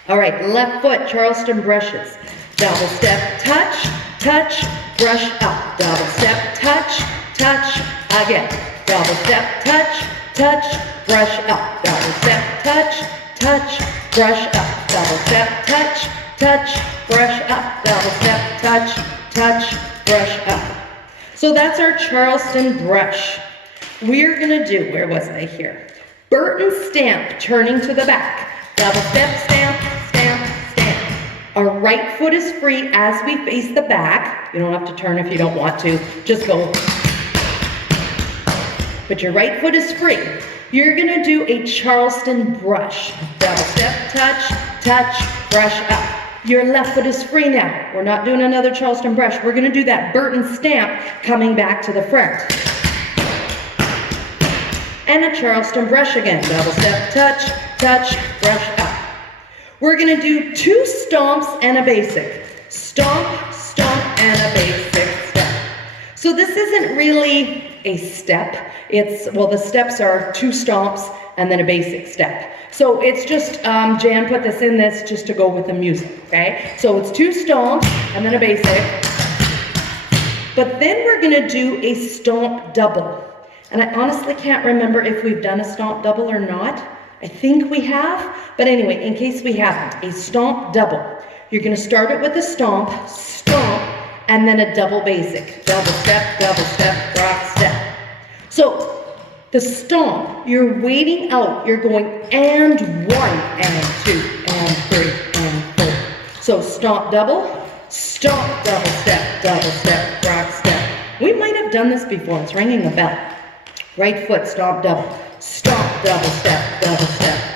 All right, left foot, Charleston brushes. Double step, touch, touch, brush up. Double step, touch, touch, again. Double step, touch, touch, brush up. Double step, touch, touch, brush up. Double step, touch, touch, brush up. Double step, touch, touch, brush up. So that's our Charleston brush. We're gonna do, where was I here? Burton stamp, turning to the back. Double step, stamp, stamp, stamp. Our right foot is free as we face the back. You don't have to turn if you don't want to. Just go. But your right foot is free. You're gonna do a Charleston brush. Double step, touch, touch, brush up. Your left foot is free now. We're not doing another Charleston brush. We're gonna do that Burton stamp coming back to the front. And a Charleston brush again. Double step, touch, touch, brush up. We're gonna do 2 stomps and a basic. Stomp, stomp, and a basic step. So this isn't really a step. Well, the steps are 2 stomps and then a basic step. So it's just, Jan put this in this just to go with the music, okay? So it's 2 stomps and then a basic. But then we're gonna do a stomp double. And I honestly can't remember if we've done a stomp double or not. I think we have, but anyway, in case we haven't, a stomp double. You're gonna start it with a stomp, stomp, and then a double basic. Double step, rock step. So, the stomp, you're waiting out, you're going and 1, and 2, and 3, and 4. So stomp double, double step, rock step. We might have done this before, it's ringing a bell. Right foot, stomp double step,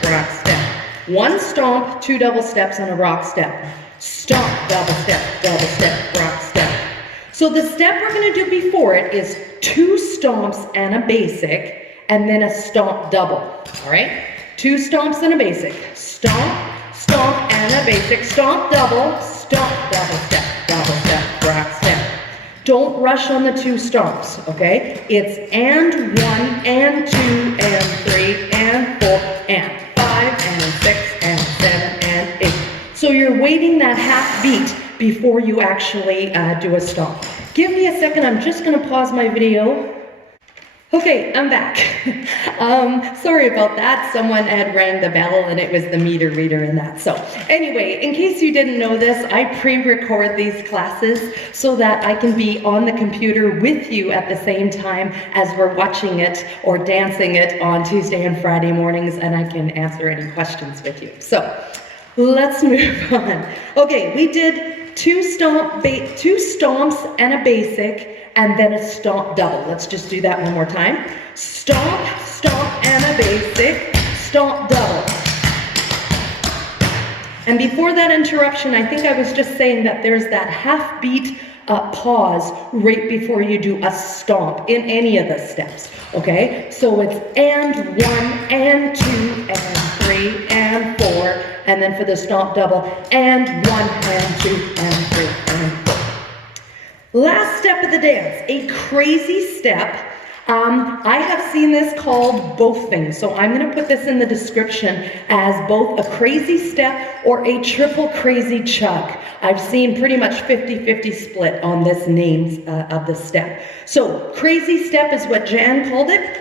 rock step. 1 stomp, 2 double steps, and a rock step. Stomp, double step, rock step. So the step we're gonna do before it is 2 stomps and a basic, and then a stomp double, all right? 2 stomps and a basic. Stomp, stomp, and a basic. Stomp, double step, rock step. Don't rush on the 2 stomps, okay? It's and 1, and 2, and 3, and 4, and 5, and 6, and 7, and 8. So you're waiting that half beat before you actually do a stomp. Give me a second, I'm just gonna pause my video. Okay, I'm back. Sorry about that. Someone had rang the bell and it was the meter reader in that. So anyway, in case you didn't know this, I pre-record these classes so that I can be on the computer with you at the same time as we're watching it or dancing it on Tuesday and Friday mornings, and I can answer any questions with you. So let's move on. Okay, we did two stomps and a basic, and then a stomp double. Let's just do that one more time. Stomp, stomp, and a basic, stomp double. And before that interruption, I think I was just saying that there's that half beat pause right before you do a stomp in any of the steps, okay? So it's and 1, and 2, and 3, and 4, and then for the stomp double, and 1, and 2, and 3, and 4. Last step of the dance, a crazy step. I have seen this called both things, so I'm going to put this in the description as both a crazy step or a triple crazy chug. I've seen pretty much 50-50 split on this names of the step. So crazy step is what Jan called it,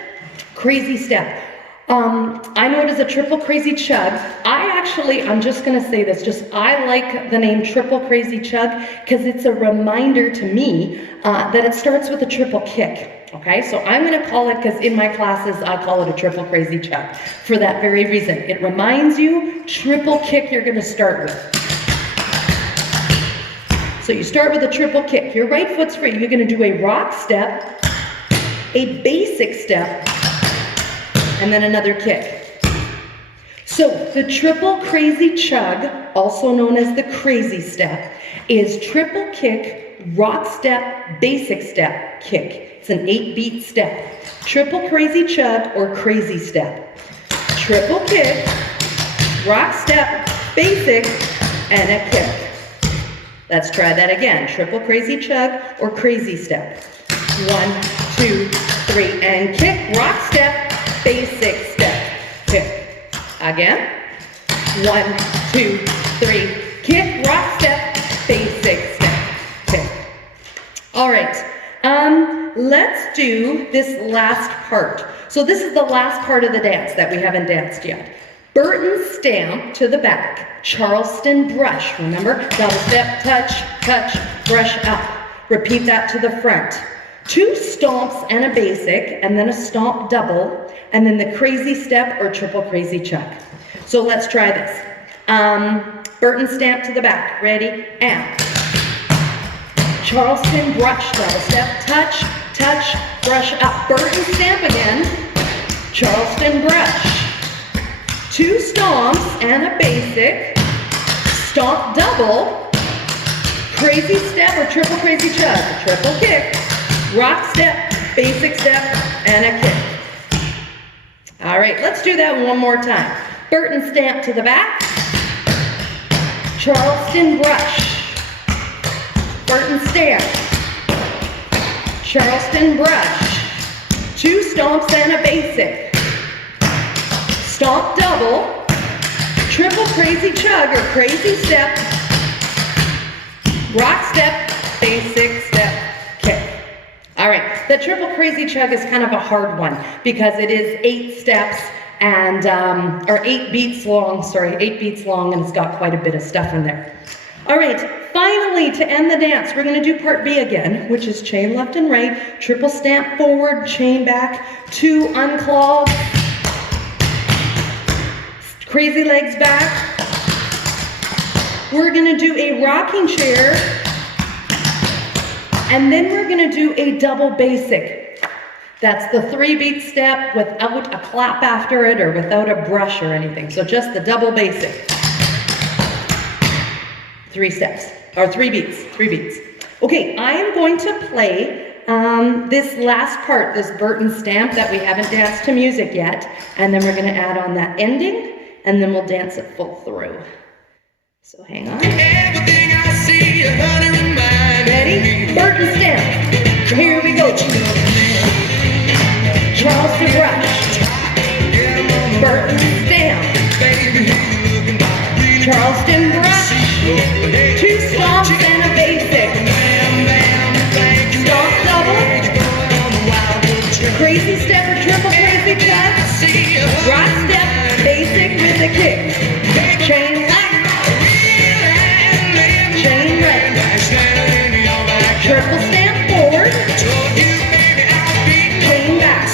crazy step. I know it is a triple crazy chug. I'm just going to say this, I like the name triple crazy chug because it's a reminder to me that it starts with a triple kick. Okay, so I'm going to call it, because in my classes I call it a triple crazy chug for that very reason. It reminds you, triple kick you're going to start with. So you start with a triple kick. Your right foot's free. You're going to do a rock step, a basic step, and then another kick. So the triple crazy chug, also known as the crazy step, is triple kick, rock step, basic step, kick. It's an 8-beat step. Triple crazy chug or crazy step. Triple kick, rock step, basic, and a kick. Let's try that again. Triple crazy chug or crazy step. 1, 2, 3, and kick, rock step, basic step, kick. Again. 1, 2, 3, kick, rock step, basic step, kick. All right, let's do this last part. So this is the last part of the dance that we haven't danced yet. Burton stamp to the back, Charleston brush, remember? Double step, touch, touch, brush up. Repeat that to the front. 2 stomps and a basic, and then a stomp double, and then the crazy step or triple crazy chug. So let's try this. Burton stamp to the back, ready, and Charleston brush, double step, touch, touch, brush up. Burton stamp again, Charleston brush. 2 stomps and a basic, stomp double, crazy step or triple crazy chug, triple kick, rock step, basic step, and a kick. All right, let's do that one more time. Burton stamp to the back, Charleston brush, Burton stamp, Charleston brush, 2 stomps and a basic, stomp double, triple crazy chug or crazy step, rock step, basic step, kick. All right, the triple crazy chug is kind of a hard one because it is 8 steps and, or 8 beats long, 8 beats long, and it's got quite a bit of stuff in there. All right, finally, to end the dance, we're gonna do part B again, which is chain left and right, triple stamp forward, chain back, 2 unclog, crazy legs back. We're gonna do a rocking chair, and then we're gonna do a double basic. That's the 3-beat step without a clap after it or without a brush or anything. So just the double basic. 3 steps, or 3 beats, 3 beats. Okay, I am going to play this last part, this Burton stamp that we haven't danced to music yet, and then we're gonna add on that ending, and then we'll dance it full through. So hang on. Everything I see, Ready? Burton stamp. Here we go. Charleston brush. Burton stamp. Charleston brush. 2 stomps and a basic. Stomp double. Crazy step or triple crazy chug. Rock step, basic with a kick. Chain left. Chain right. Triple stamp forward. Chain back.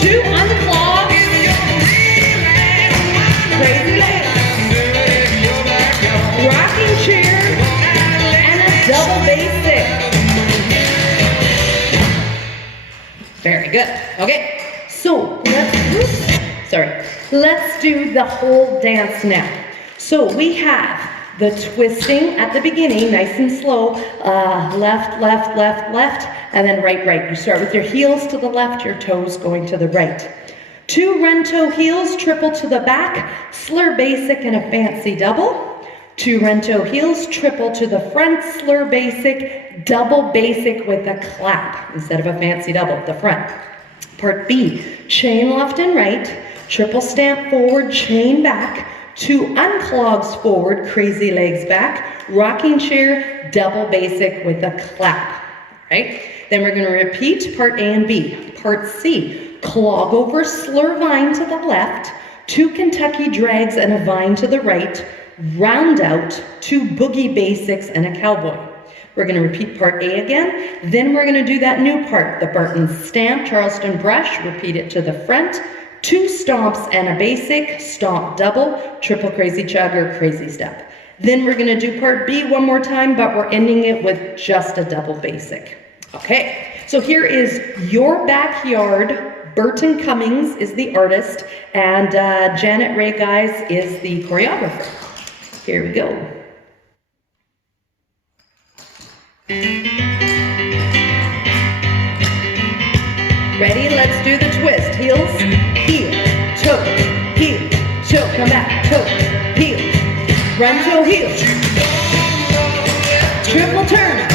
2 unclog. Crazy legs. Rocking chair. And a double basic. Very good. Okay, so let's do the whole dance now. So we have the twisting at the beginning, nice and slow, left, left, left, left, and then right, right. You start with your heels to the left, your toes going to the right. 2 run toe heels, triple to the back, slur basic and a fancy double. 2 run toe heels, triple to the front, slur basic, double basic with a clap instead of a fancy double at the front. Part B, chain left and right, triple stamp forward, chain back, 2 unclogs forward, crazy legs back, rocking chair, double basic with a clap, right? Then we're gonna repeat part A and B. Part C, clog over, slur vine to the left, 2 Kentucky drags and a vine to the right, round out, 2 boogie basics and a cowboy. We're going to repeat part A again, then we're going to do that new part, the Burton stamp, Charleston brush, repeat it to the front, 2 stomps and a basic, stomp double, triple crazy chug or crazy step. Then we're going to do part B one more time, but we're ending it with just a double basic. Okay, so here is Your Backyard. Burton Cummings is the artist, and Janet Ray Guise is the choreographer. Here we go. Ready? Let's do the twist. Heels, heel, toe, heel, toe. Come back, toe, heel. Run toe, heel. Triple turn.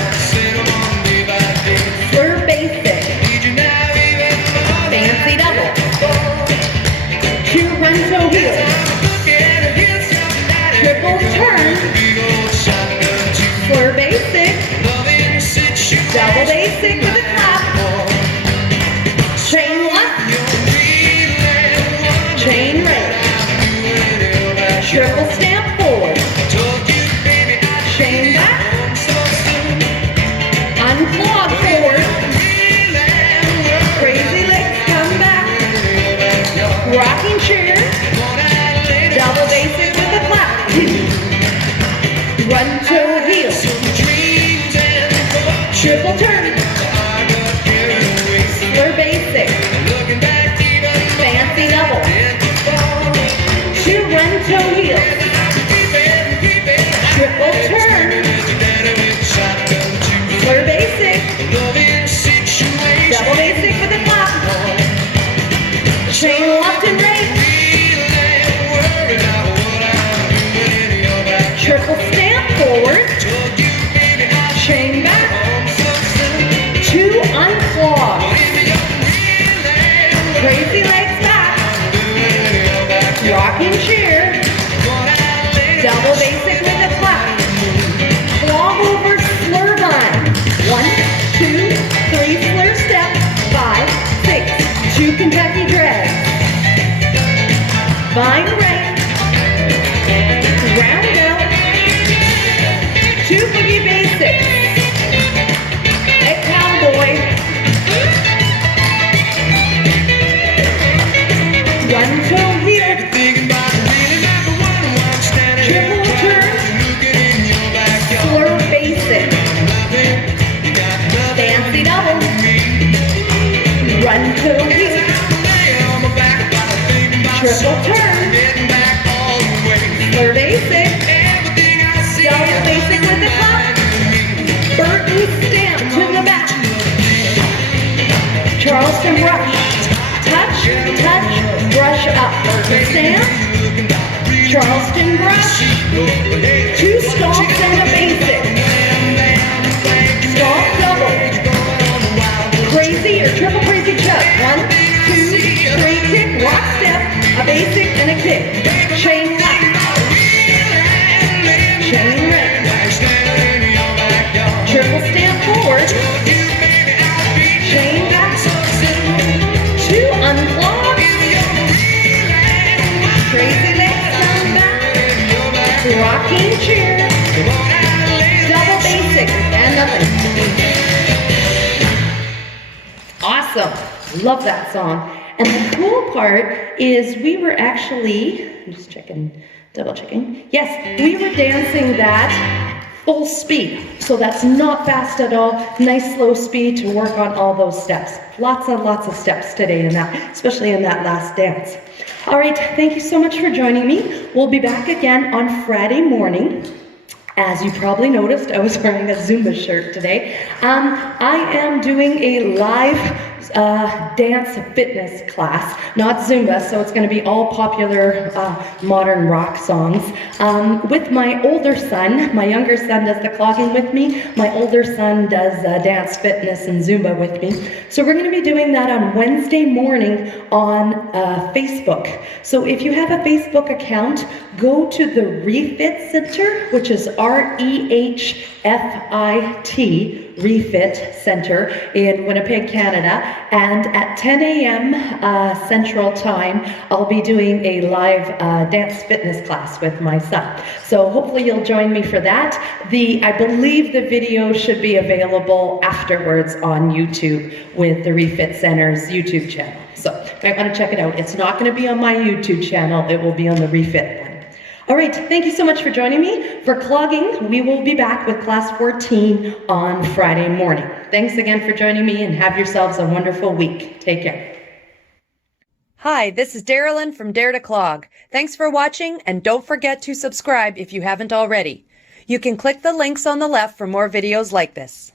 Slur basic. Fancy double. 2 run toe heel. Triple turn. Slur basic. Double basic with a clap. Chain left. Chain right. Triple stamp forward. Chain back. Unclog forward. Crazy legs come back. Rocking chair. Double basic with a clap. Run toe heel. Triple turn. Slur basic. Fancy double. 2 run toe heel. Triple turn. Slur basic. Double basic with a clap. Chain left and right. Triple stamp forward. Chain back. 2 unclog. Crazy legs back. Rocking chair. Double basic with a clap. Clog over, slur vine. 1, 2, 3 slur step. 5, 6. 2 Kentucky drags. Vine right. Round out. 2 boogie basics. A cowboy. Run toe heel. Triple turn. Slur basic. Fancy double. Run toe heel. Triple turn. Slur basic. Double basic with the clap. Burton stamp to the back. Charleston brush. Touch, touch, brush up. Burton stamp. Charleston brush. 2 stomps and a basic. Stomp double. Crazy or triple crazy chug. 1, 2, 3 kick, rock step, a basic and a kick. Chain left. Chain right. Triple stamp forward. Chain back. Unclog, crazy legs down back, rocking chair, double basic, and nothing. Awesome. Love that song. And the cool part is we were actually, I'm just checking, double checking. Yes, we were dancing that full speed. So that's not fast at all. Nice slow speed to work on all those steps. Lots of steps today in that, especially in that last dance. All right, thank you so much for joining me. We'll be back again on Friday morning. As you probably noticed, I was wearing a Zumba shirt today. I am doing a live dance fitness class, not Zumba, so it's going to be all popular modern rock songs. With my older son, my younger son does the clogging with me. My older son does dance fitness and Zumba with me. So we're going to be doing that on Wednesday morning on Facebook. So if you have a Facebook account, go to the Refit Center, which is REHFIT, Refit Center in Winnipeg, Canada. And at 10 a.m. Central Time, I'll be doing a live dance fitness class with my son. So hopefully you'll join me for that. I believe the video should be available afterwards on YouTube with the Refit Center's YouTube channel. So you might want to check it out. It's not going to be on my YouTube channel. It will be on the Refit one. All right, thank you so much for joining me. For clogging, we will be back with class 14 on Friday morning. Thanks again for joining me and have yourselves a wonderful week. Take care. Hi, this is Darolyn from Dare to Clog. Thanks for watching, and don't forget to subscribe if you haven't already. You can click the links on the left for more videos like this.